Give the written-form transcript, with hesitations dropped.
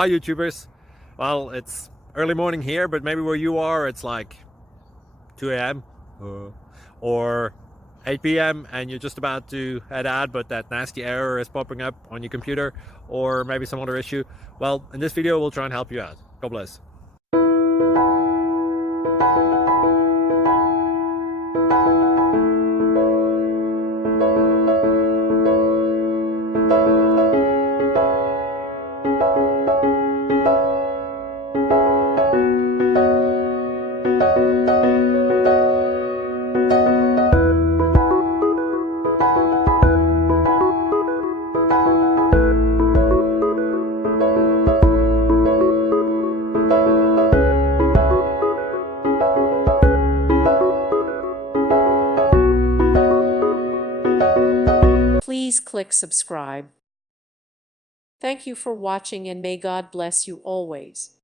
Hi YouTubers. Well, it's early morning here, but maybe where you are it's like 2 a.m. or 8 p.m. and you're just about to head out, but that nasty error is popping up on your computer, or maybe some other issue. Well, in this video we'll try and help you out. God bless. Please click subscribe. Thank you for watching and may God bless you always.